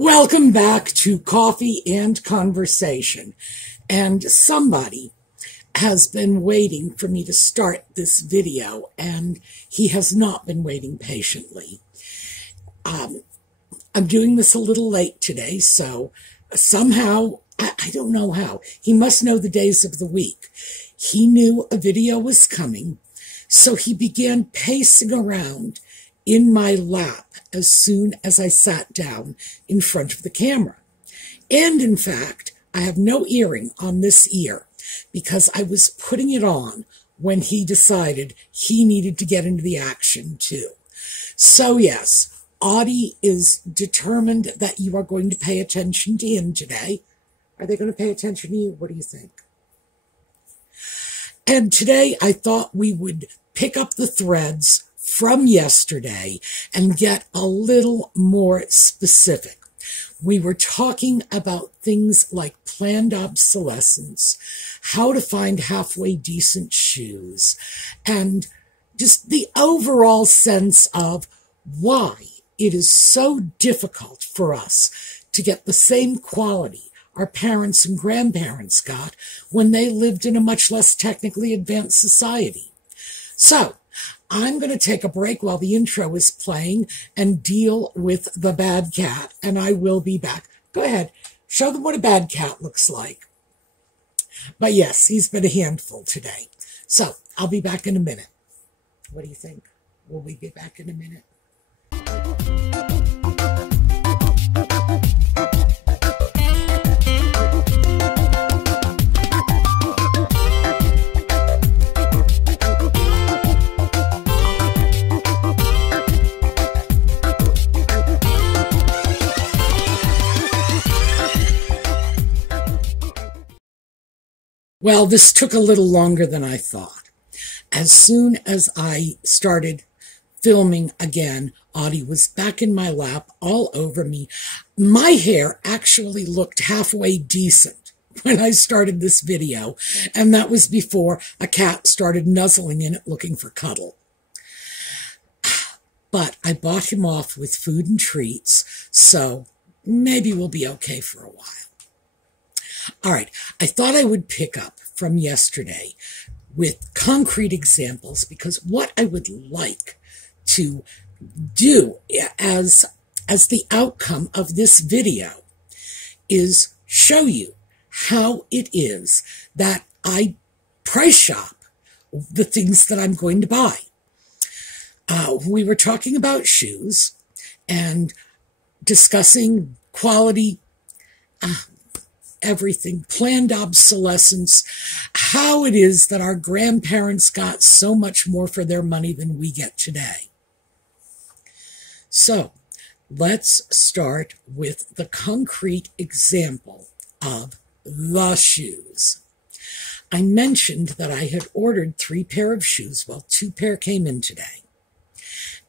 Welcome back to Coffee and Conversation. And somebody has been waiting for me to start this video, and he has not been waiting patiently. I'm doing this a little late today, so somehow, I don't know how, he must know the days of the week. He knew a video was coming, so he began pacing around in my lap as soon as I sat down in front of the camera. And in fact, I have no earring on this ear because I was putting it on when he decided he needed to get into the action too. So yes, Audie is determined that you are going to pay attention to him today. Are they going to pay attention to you? What do you think? And today I thought we would pick up the threads from yesterday and get a little more specific. We were talking about things like planned obsolescence, how to find halfway decent shoes, and just the overall sense of why it is so difficult for us to get the same quality our parents and grandparents got when they lived in a much less technically advanced society. So, I'm going to take a break while the intro is playing and deal with the bad cat, and I will be back. Go ahead, show them what a bad cat looks like. But yes, he's been a handful today. So, I'll be back in a minute. What do you think? Will we be back in a minute? Well, this took a little longer than I thought. As soon as I started filming again, Audie was back in my lap, all over me. My hair actually looked halfway decent when I started this video, and that was before a cat started nuzzling in it looking for cuddle. But I bought him off with food and treats, so maybe we'll be okay for a while. All right, I thought I would pick up from yesterday with concrete examples because what I would like to do as the outcome of this video is show you how it is that I price shop the things that I'm going to buy. We were talking about shoes and discussing quality, everything, planned obsolescence, how it is that our grandparents got so much more for their money than we get today. So let's start with the concrete example of the shoes. I mentioned that I had ordered 3 pair of shoes. Well, 2 pair came in today.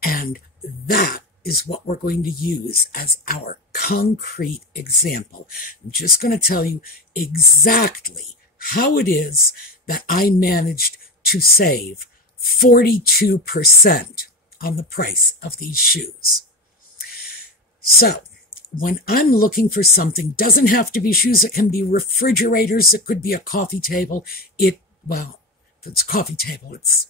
And that is what we're going to use as our concrete example. I'm just going to tell you exactly how it is that I managed to save 42% on the price of these shoes. So, when I'm looking for something, doesn't have to be shoes, it can be refrigerators, it could be a coffee table. Well, if it's a coffee table, it's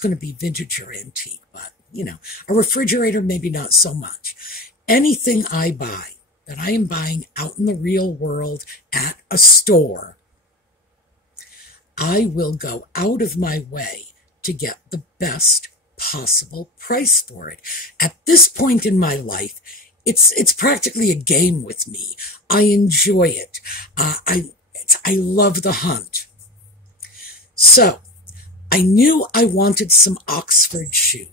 going to be vintage or antique, but you know, a refrigerator, maybe not so much. Anything I buy that I am buying out in the real world at a store, I will go out of my way to get the best possible price for it. At this point in my life, it's practically a game with me. I enjoy it. I love the hunt. So, I knew I wanted some Oxford shoes.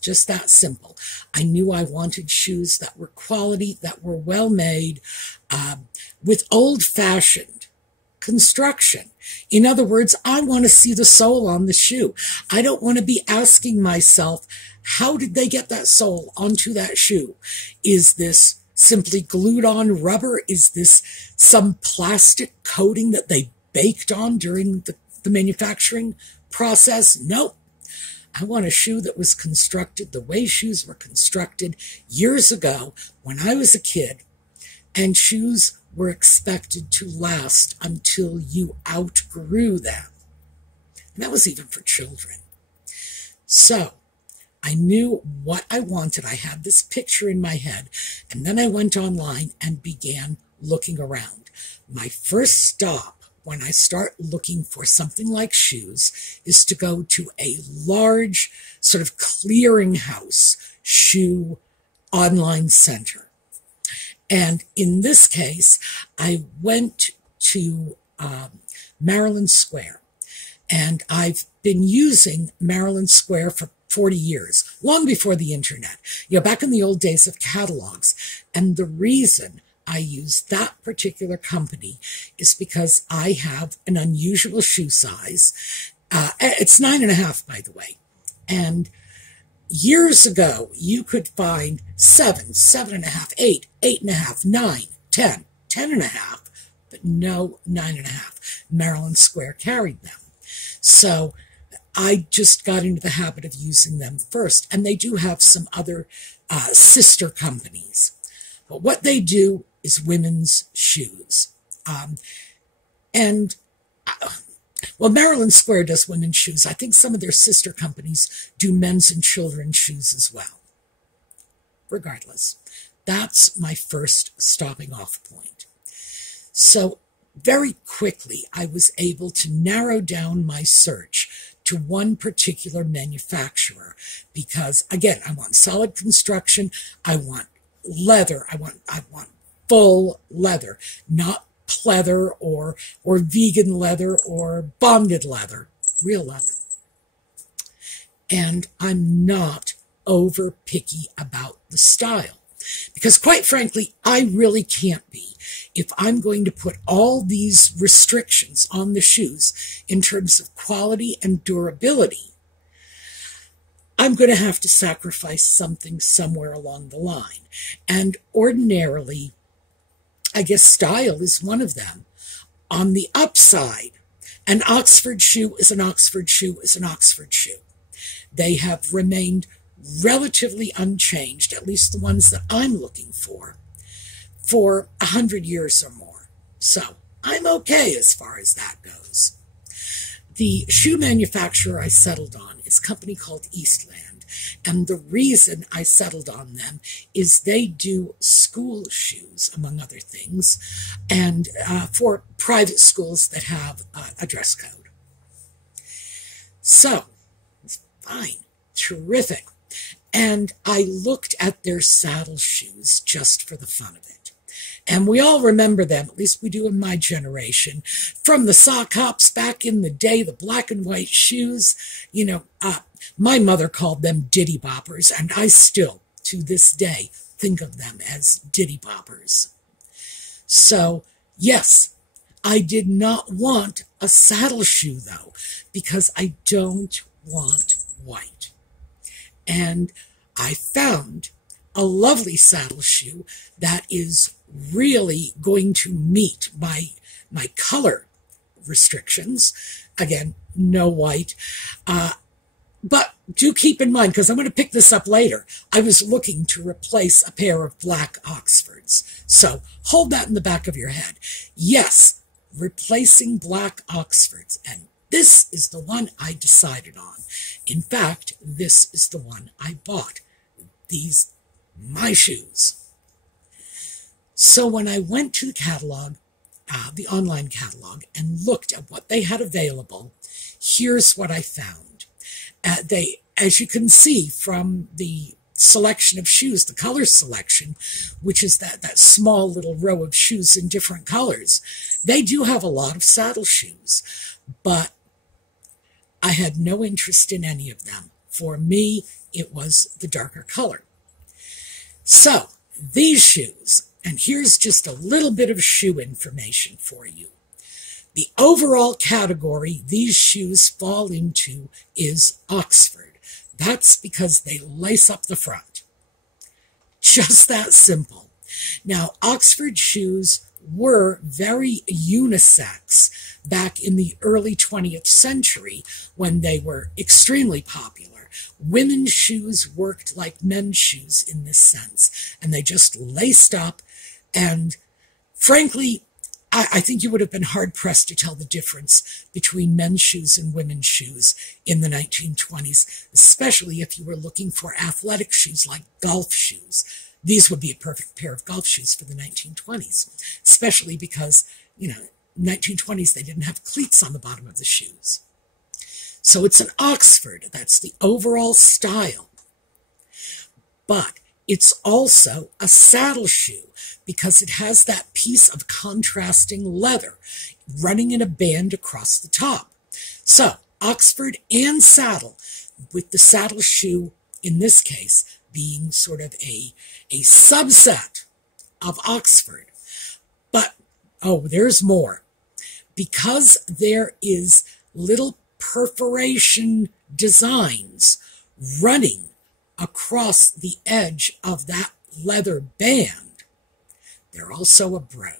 Just that simple. I knew I wanted shoes that were quality, that were well made, with old-fashioned construction. In other words, I want to see the sole on the shoe. I don't want to be asking myself, how did they get that sole onto that shoe? Is this simply glued on rubber? Is this some plastic coating that they baked on during the manufacturing process? Nope. I want a shoe that was constructed the way shoes were constructed years ago when I was a kid, and shoes were expected to last until you outgrew them. And that was even for children. So I knew what I wanted. I had this picture in my head, and then I went online and began looking around. My first stop when I start looking for something like shoes is to go to a large sort of clearinghouse shoe online center. And in this case, I went to Maryland Square. And I've been using Maryland Square for 40 years, long before the internet, back in the old days of catalogs. And the reason I use that particular company is because I have an unusual shoe size. It's 9.5, by the way. And years ago, you could find 7, 7.5, 8, 8.5, 9, 10, 10.5, but no 9.5. Maryland Square carried them. So I just got into the habit of using them first. And they do have some other sister companies. But what they do is women's shoes. Well, Maryland Square does women's shoes. I think some of their sister companies do men's and children's shoes as well. Regardless, that's my first stopping off point. So very quickly, I was able to narrow down my search to one particular manufacturer because, again, I want solid construction. I want leather. I want full leather, not pleather or vegan leather or bonded leather, real leather. And I'm not over picky about the style because, quite frankly, I really can't be. If I'm going to put all these restrictions on the shoes in terms of quality and durability, I'm going to have to sacrifice something somewhere along the line. And ordinarily, I guess style is one of them. On the upside, an Oxford shoe is an Oxford shoe is an Oxford shoe. They have remained relatively unchanged, at least the ones that I'm looking for 100 years or more. So I'm okay as far as that goes. The shoe manufacturer I settled on is a company called Eastland. And the reason I settled on them is they do school shoes, among other things, and for private schools that have a dress code. So, it's fine, terrific. And I looked at their saddle shoes just for the fun of it. And we all remember them, at least we do in my generation, from the sock hops back in the day, the black and white shoes. My mother called them diddy boppers, and I still, to this day, think of them as diddy boppers. So, yes, I did not want a saddle shoe, though, because I don't want white. And I found a lovely saddle shoe that is really going to meet my color restrictions. Again, no white. But do keep in mind, because I'm going to pick this up later, I was looking to replace a pair of black Oxfords. So hold that in the back of your head. Yes, replacing black Oxfords. And this is the one I decided on. In fact, this is the one I bought. These, my shoes. So when I went to the catalog, the online catalog, and looked at what they had available, here's what I found. As you can see from the selection of shoes, the color selection, which is that small little row of shoes in different colors, they do have a lot of saddle shoes, but I had no interest in any of them. For me, it was the darker color. So these shoes, and here's just a little bit of shoe information for you. The overall category these shoes fall into is Oxford. That's because they lace up the front. Just that simple. Now, Oxford shoes were very unisex back in the early 20th century when they were extremely popular. Women's shoes worked like men's shoes in this sense, and they just laced up, and frankly, I think you would have been hard-pressed to tell the difference between men's shoes and women's shoes in the 1920s, especially if you were looking for athletic shoes like golf shoes. These would be a perfect pair of golf shoes for the 1920s, especially because, 1920s, they didn't have cleats on the bottom of the shoes. So it's an Oxford. That's the overall style. But it's also a saddle shoe because it has that piece of contrasting leather running in a band across the top. So Oxford and saddle, with the saddle shoe in this case being sort of a subset of Oxford. But, there's more. Because there is little perforation designs running across the edge of that leather band, they're also a brogue.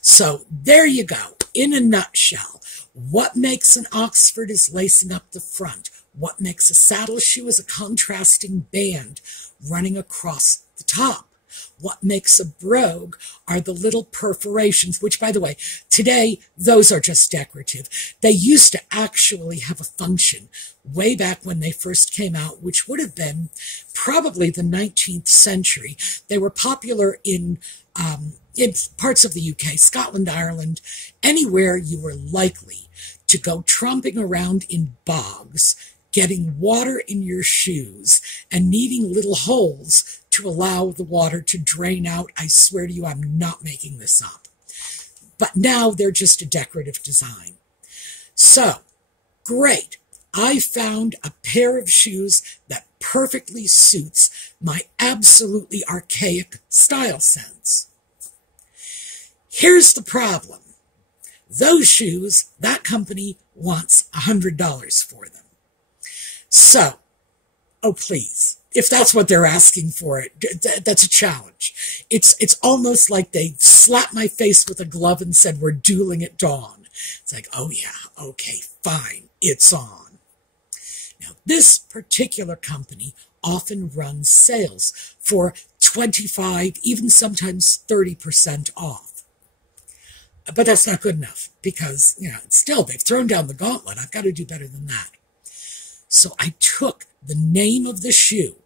So there you go. In a nutshell, what makes an Oxford is lacing up the front. What makes a saddle shoe is a contrasting band running across the top. What makes a brogue are the little perforations, which, by the way, today, those are just decorative. They used to actually have a function way back when they first came out, which would have been probably the 19th century. They were popular in parts of the UK, Scotland, Ireland, anywhere you were likely to go tromping around in bogs, getting water in your shoes, and needing little holes to allow the water to drain out. I swear to you, I'm not making this up. But now they're just a decorative design. So, great. I found a pair of shoes that perfectly suits my absolutely archaic style sense. Here's the problem. Those shoes, that company wants $100 for them. So, please, if that's what they're asking for it, that's a challenge. It's almost like they slapped my face with a glove and said, we're dueling at dawn. It's like, oh yeah, okay, fine, it's on. Now, this particular company often runs sales for 25, even sometimes 30% off. But that's not good enough because, still, they've thrown down the gauntlet. I've got to do better than that. So I took the name of the shoe,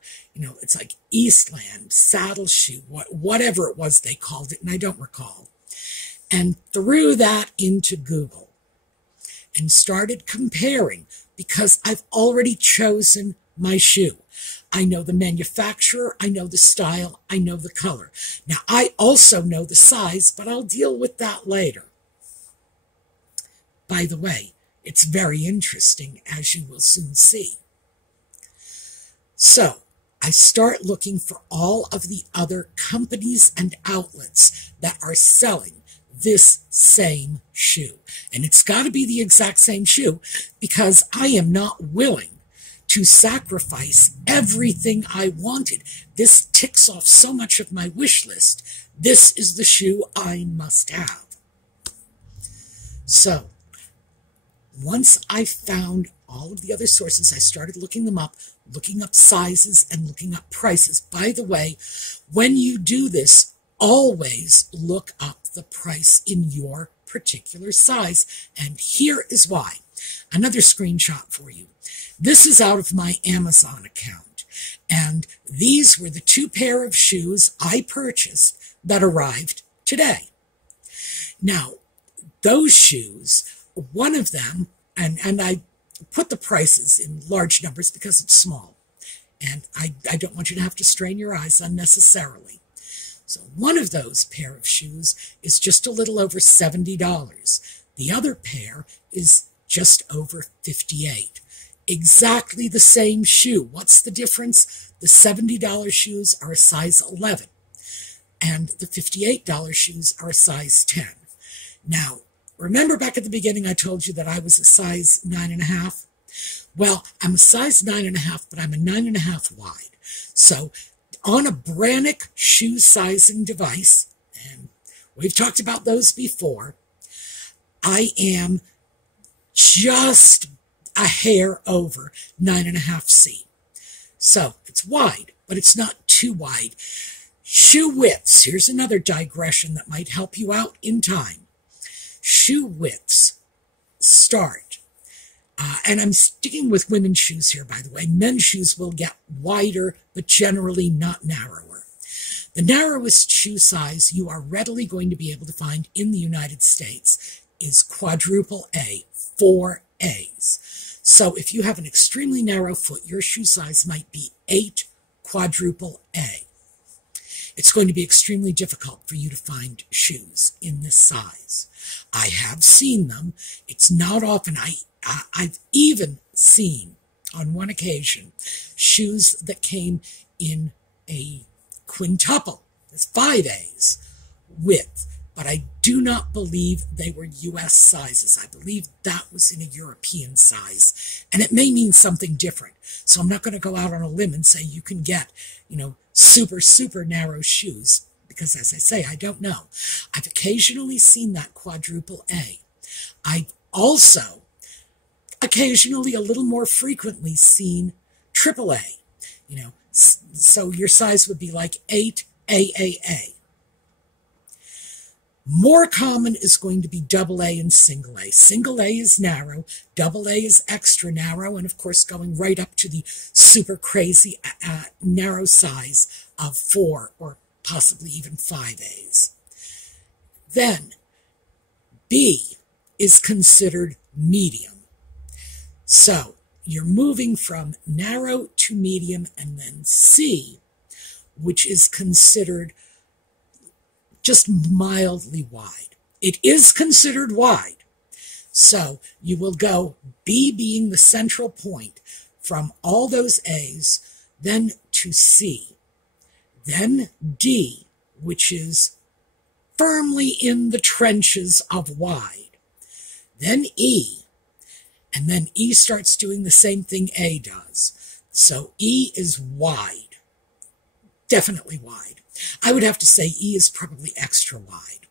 it's like Eastland, saddle shoe, whatever it was they called it, and I don't recall, and threw that into Google and started comparing because I've already chosen my shoe. I know the manufacturer, I know the style, I know the color. Now, I also know the size, but I'll deal with that later. By the way, it's very interesting, as you will soon see. So, I start looking for all of the other companies and outlets that are selling this same shoe. And it's got to be the exact same shoe because I am not willing to sacrifice everything I wanted. This ticks off so much of my wish list. This is the shoe I must have. So, once I found all of the other sources, I started looking them up, looking up sizes and looking up prices. By the way, when you do this, always look up the price in your particular size. And here is why. Another screenshot for you. This is out of my Amazon account. And these were the 2 pair of shoes I purchased that arrived today. Now, those shoes, one of them, and I put the prices in large numbers because it's small. And I don't want you to have to strain your eyes unnecessarily. So one of those pair of shoes is just a little over $70. The other pair is just over $58. Exactly the same shoe. What's the difference? The $70 shoes are a size 11. And the $58 shoes are a size 10. Now, remember back at the beginning I told you that I was a size 9.5? Well, I'm a size 9.5, but I'm a 9.5 wide. So on a Brannock shoe sizing device, and we've talked about those before, I am just a hair over 9.5C. So it's wide, but it's not too wide. Shoe widths. Here's another digression that might help you out in time. Shoe widths start, and I'm sticking with women's shoes here, by the way. Men's shoes will get wider, but generally not narrower. The narrowest shoe size you are readily going to be able to find in the United States is quadruple A, 4 A's. So if you have an extremely narrow foot, your shoe size might be 8 quadruple A. It's going to be extremely difficult for you to find shoes in this size. I have seen them. It's not often. I've even seen, on one occasion, shoes that came in a quintuple, that's 5 A's, width. But I do not believe they were U.S. sizes. I believe that was in a European size. And it may mean something different. So I'm not going to go out on a limb and say you can get, super, super narrow shoes. Because as I say, I don't know. I've occasionally seen that quadruple A. I've also occasionally, a little more frequently, seen triple A. So your size would be like 8 AAA. More common is going to be double A and single A. Single A is narrow, double A is extra narrow, and of course going right up to the super crazy narrow size of 4 or possibly even 5 A's. Then B is considered medium. So you're moving from narrow to medium, and then C, which is considered just mildly wide. It is considered wide. So you will go B being the central point from all those A's, then to C, then D, which is firmly in the trenches of wide, then E, and then E starts doing the same thing A does. So E is wide, definitely wide. I would have to say E is probably extra wide.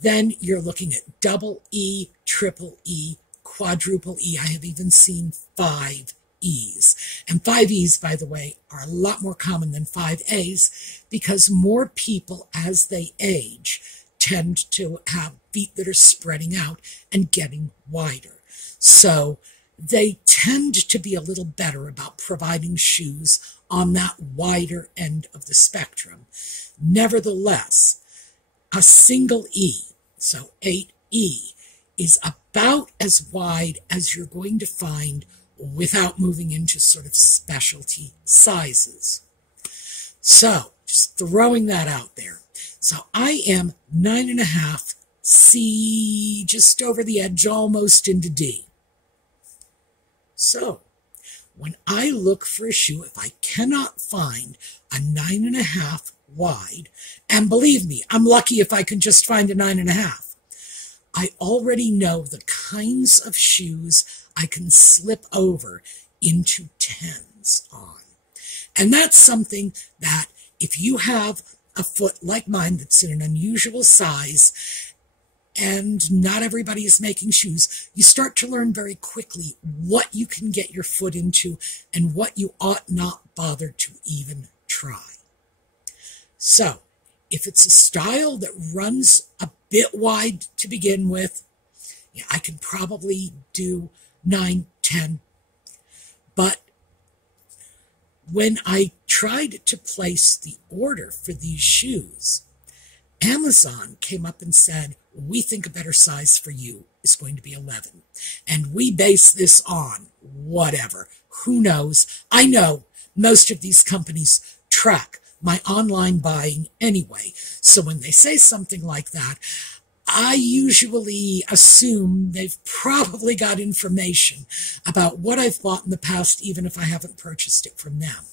Then you're looking at double E, triple E, quadruple E. I have even seen 5 E's. And 5 E's, by the way, are a lot more common than 5 A's because more people, as they age, tend to have feet that are spreading out and getting wider. So they tend to be a little better about providing shoes on that wider end of the spectrum. Nevertheless, a single E, so 8E, is about as wide as you're going to find without moving into sort of specialty sizes. So, just throwing that out there. So I am 9.5 C, just over the edge, almost into D. So, when I look for a shoe, if I cannot find a 9.5 wide, and believe me, I'm lucky if I can just find a 9.5, I already know the kinds of shoes I can slip over into 10s on. And that's something that if you have a foot like mine that's in an unusual size, and not everybody is making shoes, you start to learn very quickly what you can get your foot into and what you ought not bother to even try. So, if it's a style that runs a bit wide to begin with, yeah, I can probably do 9, 10. But when I tried to place the order for these shoes, Amazon came up and said, we think a better size for you is going to be 11. And we base this on whatever. Who knows? I know most of these companies track my online buying anyway. So when they say something like that, I usually assume they've probably got information about what I've bought in the past, even if I haven't purchased it from them.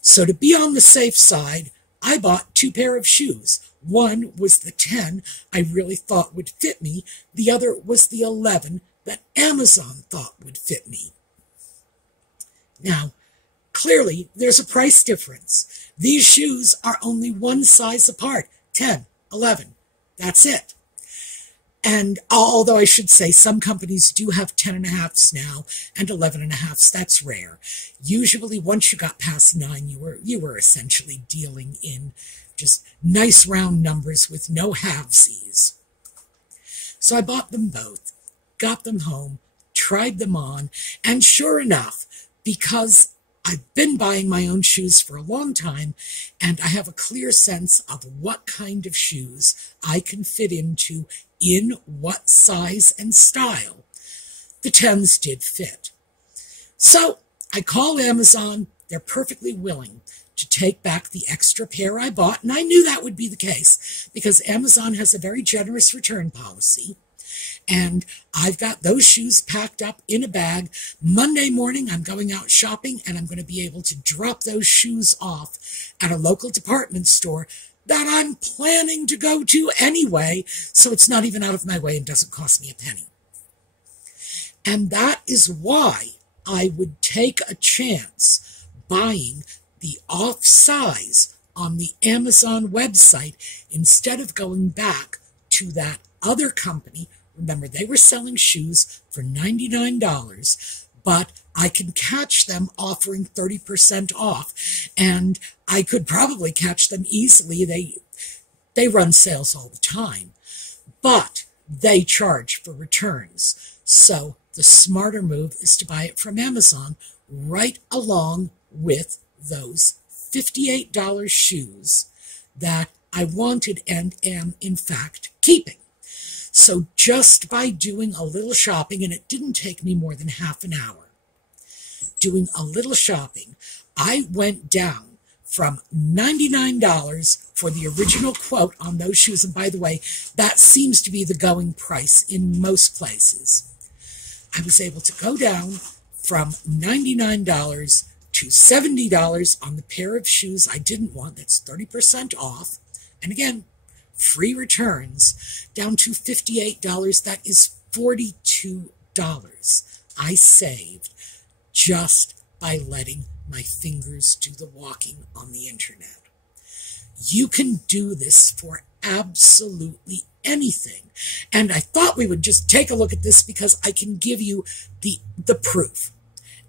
So to be on the safe side, I bought 2 pair of shoes. One was the 10 I really thought would fit me. The other was the 11 that Amazon thought would fit me. Now, clearly, there's a price difference. These shoes are only one size apart, 10, 11. That's it. And although I should say some companies do have 10.5s now and 11.5s, that's rare. Usually once you got past 9, you were essentially dealing in just nice round numbers with no halvesies. So I bought them both, got them home, tried them on, and sure enough, because I've been buying my own shoes for a long time, and I have a clear sense of what kind of shoes I can fit into in what size and style, the 10s did fit. So I call Amazon. They're perfectly willing to take back the extra pair I bought, and I knew that would be the case because Amazon has a very generous return policy. And I've got those shoes packed up in a bag. Monday morning, I'm going out shopping, and I'm going to be able to drop those shoes off at a local department store that I'm planning to go to anyway, so it's not even out of my way and doesn't cost me a penny. And that is why I would take a chance buying the off size on the Amazon website instead of going back to that other company. Remember, they were selling shoes for $99, but I can catch them offering 30% off, and I could probably catch them easily. They run sales all the time, but they charge for returns. So the smarter move is to buy it from Amazon right along with those $58 shoes that I wanted and am, in fact, keeping. So just by doing a little shopping, and it didn't take me more than half an hour, doing a little shopping, I went down from $99 for the original quote on those shoes. And by the way, that seems to be the going price in most places. I was able to go down from $99 to $70 on the pair of shoes I didn't want. That's 30% off. And again, free returns, down to $58. That is $42 I saved just by letting my fingers do the walking on the internet. You can do this for absolutely anything. And I thought we would just take a look at this because I can give you the proof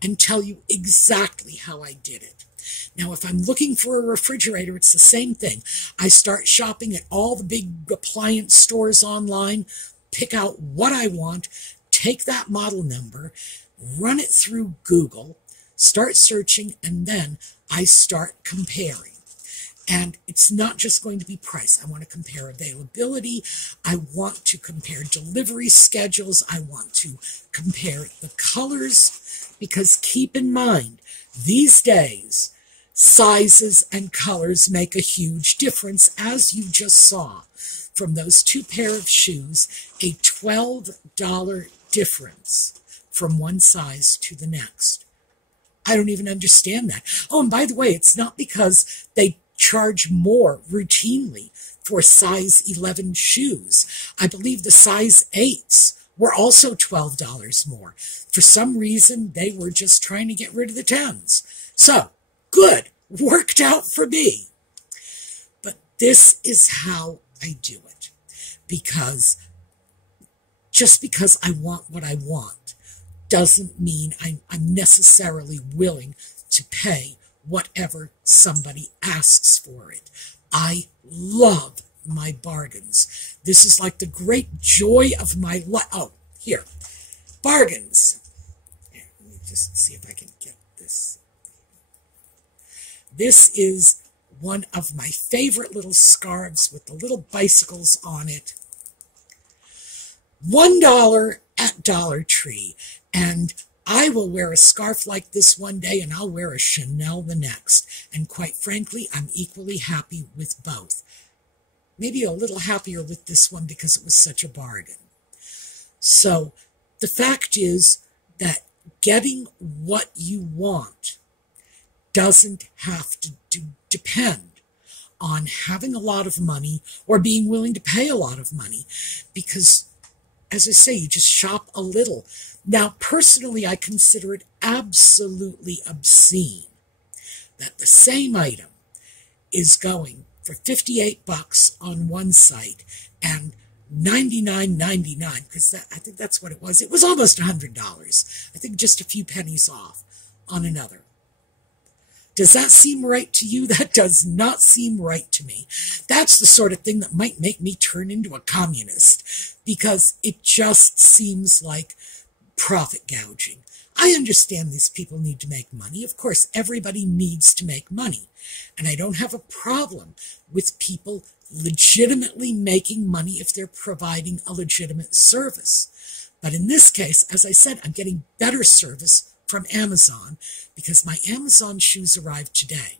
and tell you exactly how I did it. Now, if I'm looking for a refrigerator, it's the same thing. I start shopping at all the big appliance stores online, pick out what I want, take that model number, run it through Google, start searching, and then I start comparing. And it's not just going to be price. I want to compare availability. I want to compare delivery schedules. I want to compare the colors, because keep in mind, these days, sizes and colors make a huge difference, as you just saw from those two pair of shoes, a $12 difference from one size to the next. I don't even understand that. Oh, and by the way, it's not because they charge more routinely for size 11 shoes. I believe the size 8s were also $12 more. For some reason, they were just trying to get rid of the 10s. So, good. Worked out for me. But this is how I do it. Because just because I want what I want doesn't mean I'm necessarily willing to pay whatever somebody asks for it. I love my bargains. This is like the great joy of my life. Oh, here. Bargains. Here, let me just see if I can get this. This is one of my favorite little scarves with the little bicycles on it. $1 at Dollar Tree. And I will wear a scarf like this one day, and I'll wear a Chanel the next. And quite frankly, I'm equally happy with both. Maybe a little happier with this one because it was such a bargain. So the fact is that getting what you want doesn't have to depend on having a lot of money or being willing to pay a lot of money, because, as I say, you just shop a little. Now, personally, I consider it absolutely obscene that the same item is going for $58 on one site and $99.99, because I think that's what it was. It was almost $100. I think just a few pennies off on another. Does that seem right to you? That does not seem right to me. That's the sort of thing that might make me turn into a communist, because it just seems like profit gouging. I understand these people need to make money. Of course, everybody needs to make money. And I don't have a problem with people legitimately making money if they're providing a legitimate service. But in this case, as I said, I'm getting better service from Amazon because my Amazon shoes arrived today.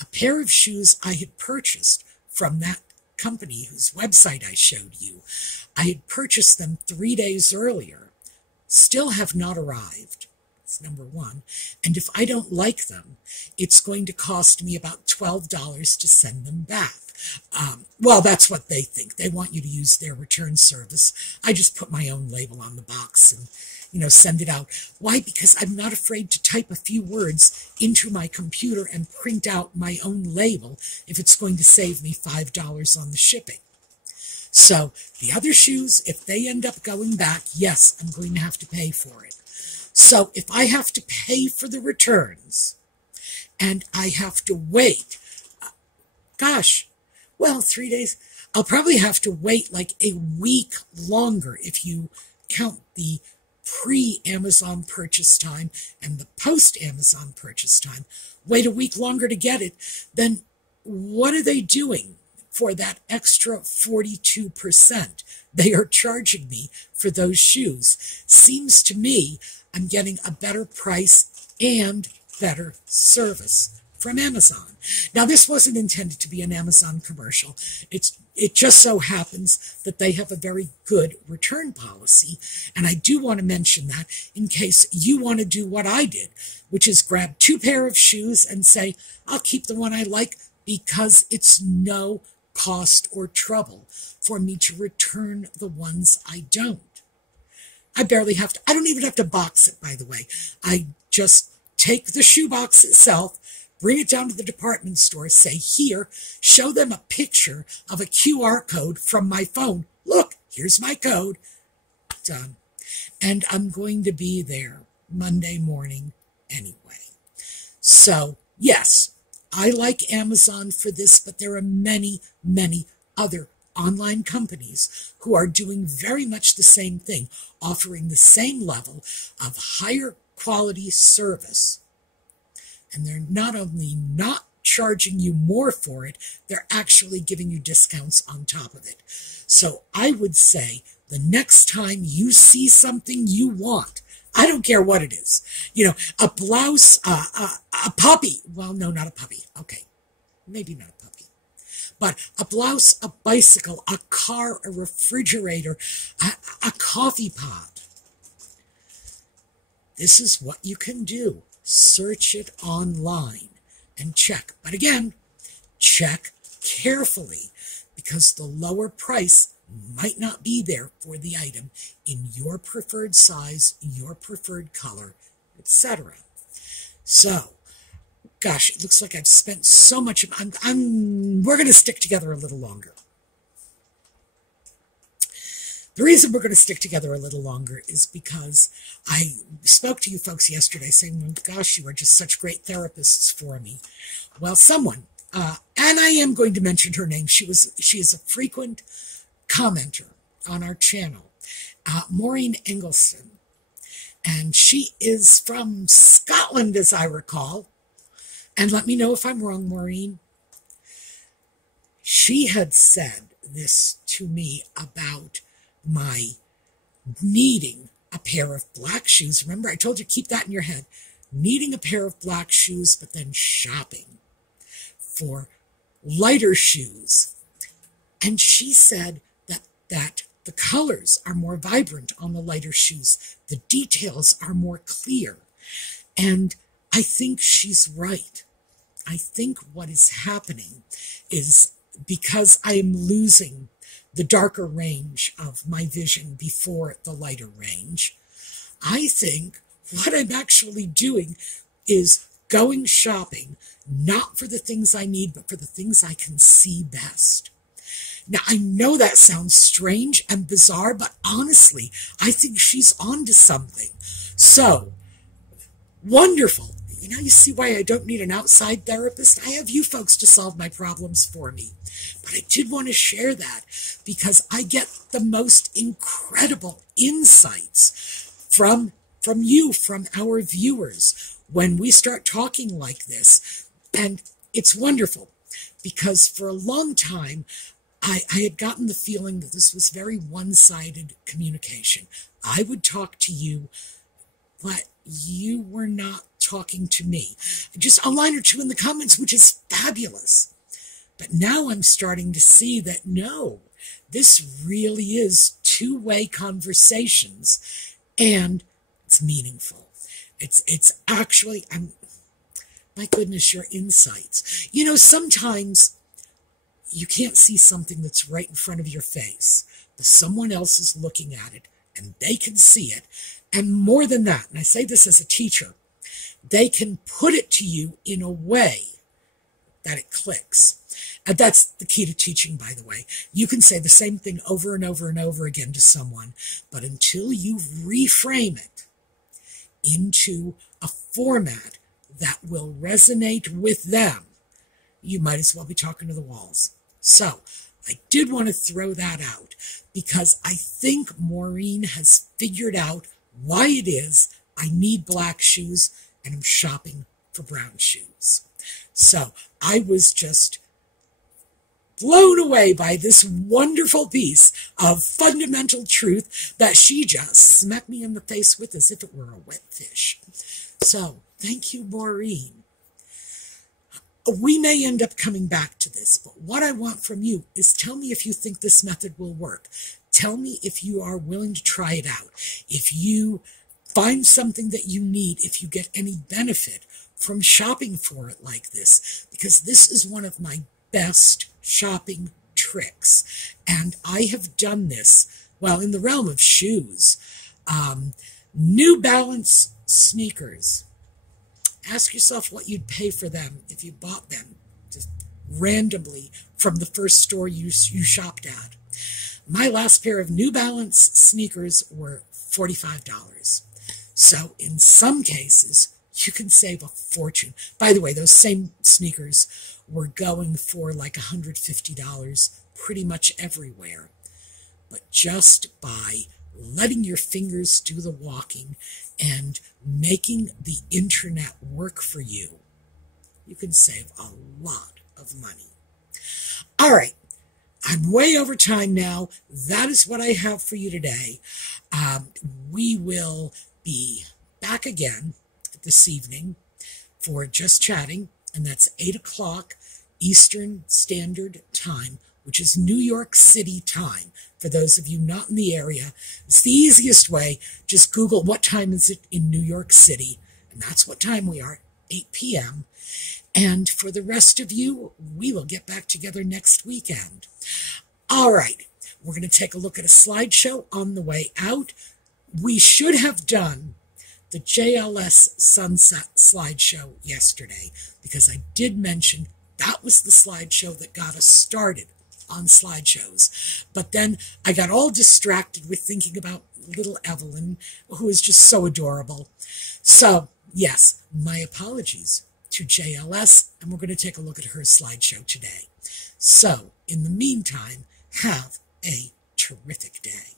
A pair of shoes I had purchased from that company whose website I showed you. I had purchased them 3 days earlier, still have not arrived. That's number one. And if I don't like them, it's going to cost me about $12 to send them back. Well, that's what they think. They want you to use their return service. I just put my own label on the box and, send it out. Why? Because I'm not afraid to type a few words into my computer and print out my own label if it's going to save me $5 on the shipping. So the other shoes, if they end up going back, yes, I'm going to have to pay for it. So if I have to pay for the returns and I have to wait, 3 days, I'll probably have to wait like a week longer if you count the pre-Amazon purchase time and the post-Amazon purchase time. Wait a week longer to get it, then what are they doing for that extra 42% they are charging me for those shoes? Seems to me I'm getting a better price and better service from Amazon. Now, this wasn't intended to be an Amazon commercial. It just so happens that they have a very good return policy. And I do want to mention that in case you want to do what I did, which is grab 2 pair of shoes and say, I'll keep the one I like because it's no cost or trouble for me to return the ones I don't. I don't even have to box it, by the way. I just take the shoe box itself, bring it down to the department store, say, here, show them a picture of a QR code from my phone. Look, here's my code. Done. And I'm going to be there Monday morning anyway. So, yes, I like Amazon for this, but there are many, many other online companies who are doing very much the same thing, offering the same level of higher quality service. And they're not only not charging you more for it, they're actually giving you discounts on top of it. So I would say the next time you see something you want, I don't care what it is, a blouse, a puppy. Well, no, not a puppy. Okay, maybe not a puppy. But a blouse, a bicycle, a car, a refrigerator, a coffee pot. This is what you can do. Search it online and check. But again, check carefully because the lower price might not be there for the item in your preferred size, your preferred color, etc. So, gosh, it looks like I've spent so much. We're going to stick together a little longer. The reason we're going to stick together a little longer is because I spoke to you folks yesterday saying, gosh, you are just such great therapists for me. Well, someone, and I am going to mention her name. She is a frequent commenter on our channel, Maureen Engelston. And she is from Scotland, as I recall. And let me know if I'm wrong, Maureen. She had said this to me about my needing a pair of black shoes. Remember, I told you, keep that in your head. Needing a pair of black shoes, but then shopping for lighter shoes. And she said that the colors are more vibrant on the lighter shoes. The details are more clear. And I think she's right. I think what is happening is because I am losing the darker range of my vision before the lighter range, I think what I'm actually doing is going shopping, not for the things I need, but for the things I can see best. Now, I know that sounds strange and bizarre, but honestly, I think she's on to something. So, wonderful. You see why I don't need an outside therapist? I have you folks to solve my problems for me. But I did want to share that because I get the most incredible insights from you, from our viewers, when we start talking like this. And it's wonderful because for a long time, I had gotten the feeling that this was very one-sided communication. I would talk to you, but you were not talking to me. Just a line or two in the comments, which is fabulous. But now I'm starting to see that no, this really is two-way conversations, and it's meaningful. It's actually, my goodness, your insights. Sometimes you can't see something that's right in front of your face, but someone else is looking at it, and they can see it. And more than that, and I say this as a teacher, they can put it to you in a way that it clicks. And that's the key to teaching, by the way. You can say the same thing over and over and over again to someone, but until you reframe it into a format that will resonate with them, you might as well be talking to the walls. So I did want to throw that out because I think Maureen has figured out why it is I need black shoes and I'm shopping for brown shoes. So I was just blown away by this wonderful piece of fundamental truth that she just smacked me in the face with as if it were a wet fish. So thank you, Maureen. We may end up coming back to this, but what I want from you is tell me if you think this method will work. Tell me if you are willing to try it out. If you find something that you need, if you get any benefit from shopping for it like this, because this is one of my best shopping tricks. And I have done this, well, in the realm of shoes. New Balance sneakers. Ask yourself what you'd pay for them if you bought them just randomly from the first store you shopped at. My last pair of New Balance sneakers were $45. So in some cases, you can save a fortune. By the way, those same sneakers were going for like $150 pretty much everywhere. But just by letting your fingers do the walking and making the internet work for you, you can save a lot of money. All right. I'm way over time now. That is what I have for you today. We will be back again this evening for Just Chatting, and that's 8 o'clock Eastern Standard Time, which is New York City time. For those of you not in the area, it's the easiest way. Just Google what time is it in New York City, and that's what time we are, 8 p.m. And for the rest of you, we will get back together next weekend. All right, we're going to take a look at a slideshow on the way out. We should have done the JLS Sunset slideshow yesterday because I did mention that was the slideshow that got us started on slideshows. But then I got all distracted with thinking about little Evelyn, who is just so adorable. So, yes, my apologies to JLS, and we're going to take a look at her slideshow today. So, in the meantime, have a terrific day.